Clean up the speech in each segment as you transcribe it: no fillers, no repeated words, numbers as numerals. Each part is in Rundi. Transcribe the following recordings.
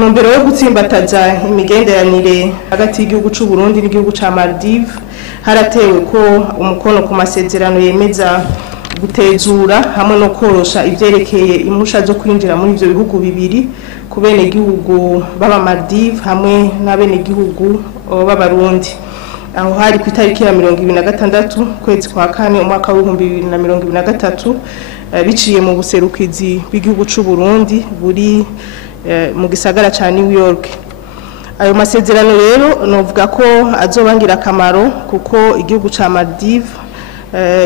ntumbero yo gutsimbataza imigenderanire hagati y'igihugu c'u Burundi n'igihugu ca Maldives haratewe ko umukono ku masezerano yemeza gutezura hamwe no korosha ivyerekeye impusha zo kwinjira muri ivyo bihugu bibiri ku bene gihugu baba Maldives hamwe n'abene gihugu b'Abarundi. Aho hari ku itariki ya 26 kwezi kwa kane umwaka wa 2023 biciye mu buserukizi bw'igihugu c'u Burundi buri mu gisagara ca New York. Ayo masezerano rero novuga ko azobangira akamaro kuko igihugu ca Maldives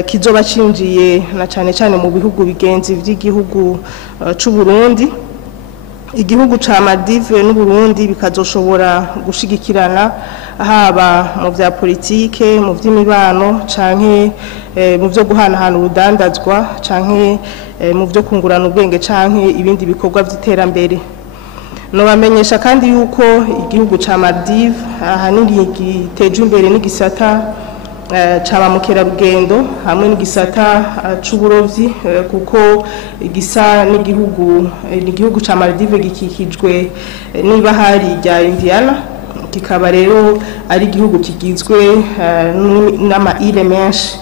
kizoba cinjiye na cane mu bihugu bigenzi vy'igihugu c'u Burundi. Igihugu ca Maldives n'u Burundi bikazoshobora gushigikirana haba mu vya politike, mu vy'imibano canke mu vyo guhanahana urudandazwa canke mu vyo kungurana ubwenge canke ibindi bikorwa vy'iterambere. No bamenyesha kandi yuko igihugu ca Maldives ahanini giteje imbere n'igisata caba mukerarugendo hamwe n'igisata c'uburovyi kuko igisa n'igihugu ca Maldives gikikijwe n'ibahari rya Indiana, kikaba rero ari igihugu kigizwe n'ama-île menshi.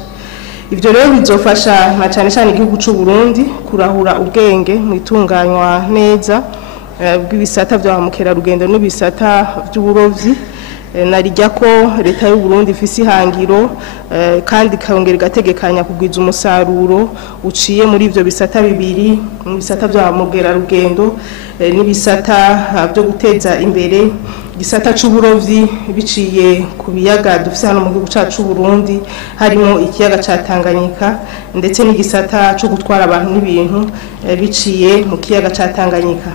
Ivyo rero bizofasha na cane igihugu c'u Burundi kurahura ubwenge mu itunganywa neza bw'ibisata vya mukerarugendo n'ibisata vy'uburovyi. Narijya ko leta y'u Burundi ifise ihangiro kandi kongera igategekanya kugwiza umusaruro uciye muri ivyo bisata bibiri, mu bisata vya mukerarugendo n'ibisata byo guteza imbere igisata c'uburovyi biciye ku biyaga dufise hano mu gihugu cacu Burundi harimo ikiyaga ca Tanganyika ndetse n'igisata cyo gutwara abantu n'ibintu biciye mu kiyaga ca Tanganyika.